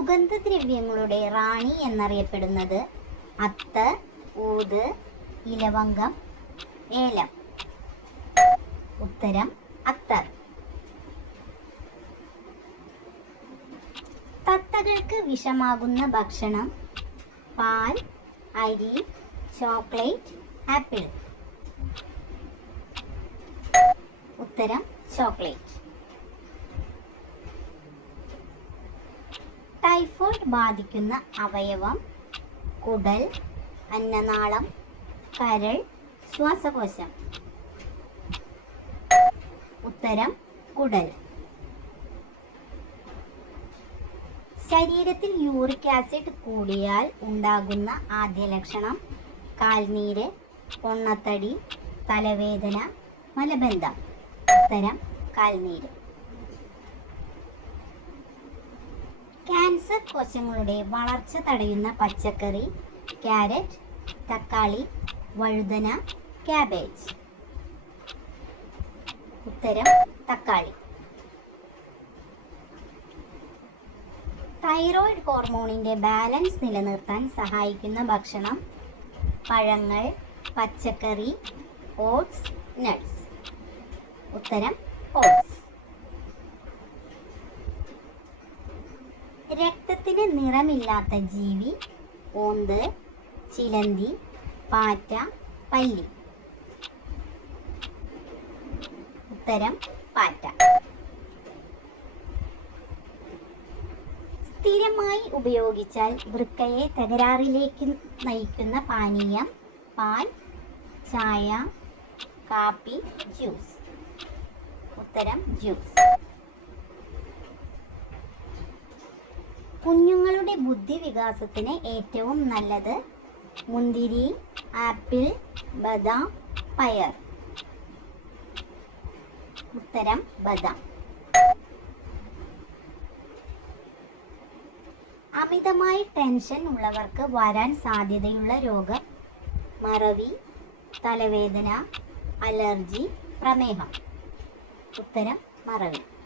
സുഗന്ധദ്രവ്യങ്ങളുടെ റാണി എന്നറിയപ്പെടുന്നത് അത്തർ, ഊത്, ഇലവങ്കം, ഏലം. ഉത്തരം അത്തർ. തത്തകൾക്ക് വിഷമാകുന്ന ഭക്ഷണം പാൽ, അരി, ചോക്ലേറ്റ്, ആപ്പിൾ. ഉത്തരം ചോക്ലേറ്റ്. ടൈഫോയിഡ് ബാധിക്കുന്ന അവയവം കുടൽ, അന്നനാളം, കരൾ, ശ്വാസകോശം. ഉത്തരം കുടൽ. ശരീരത്തിൽ യൂറിക് ആസിഡ് കൂടിയാൽ ഉണ്ടാകുന്ന ആദ്യ ലക്ഷണം കാൽനീര്, പൊണ്ണത്തടി, തലവേദന, മലബന്ധം. ഉത്തരം കാൽനീര്. ക്യാൻസർ കോശങ്ങളുടെ വളർച്ച തടയുന്ന പച്ചക്കറി ക്യാരറ്റ്, തക്കാളി, വഴുതന, ക്യാബേജ്. ഉത്തരം തക്കാളി. തൈറോയ്ഡ് ഹോർമോണിന്റെ ബാലൻസ് നിലനിർത്താൻ സഹായിക്കുന്ന ഭക്ഷണം പഴങ്ങൾ, പച്ചക്കറി, ഓട്സ്, നട്ട്സ്. ഉത്തരം ഓട്സ്. രക്തത്തിന് നിറമില്ലാത്ത ജീവി ഓന്ത്, ചിലന്തി, പാറ്റ, പല്ലി. ഉത്തരം പാറ്റ. സ്ഥിരമായി ഉപയോഗിച്ചാൽ വൃക്കയെ തകരാറിലേക്ക് നയിക്കുന്ന പാനീയം പാൽ, ചായ, കാപ്പി, ജ്യൂസ്. ഉത്തരം ജ്യൂസ്. കുഞ്ഞുങ്ങളുടെ ബുദ്ധിവികാസത്തിന് ഏറ്റവും നല്ലത് മുന്തിരി, ആപ്പിൾ, ബദാം, പയർ. ഉത്തരം ബദാം. അമിതമായി ടെൻഷൻ ഉള്ളവർക്ക് വരാൻ സാധ്യതയുള്ള രോഗം മറവി, തലവേദന, അലർജി, പ്രമേഹം. ഉത്തരം മറവി.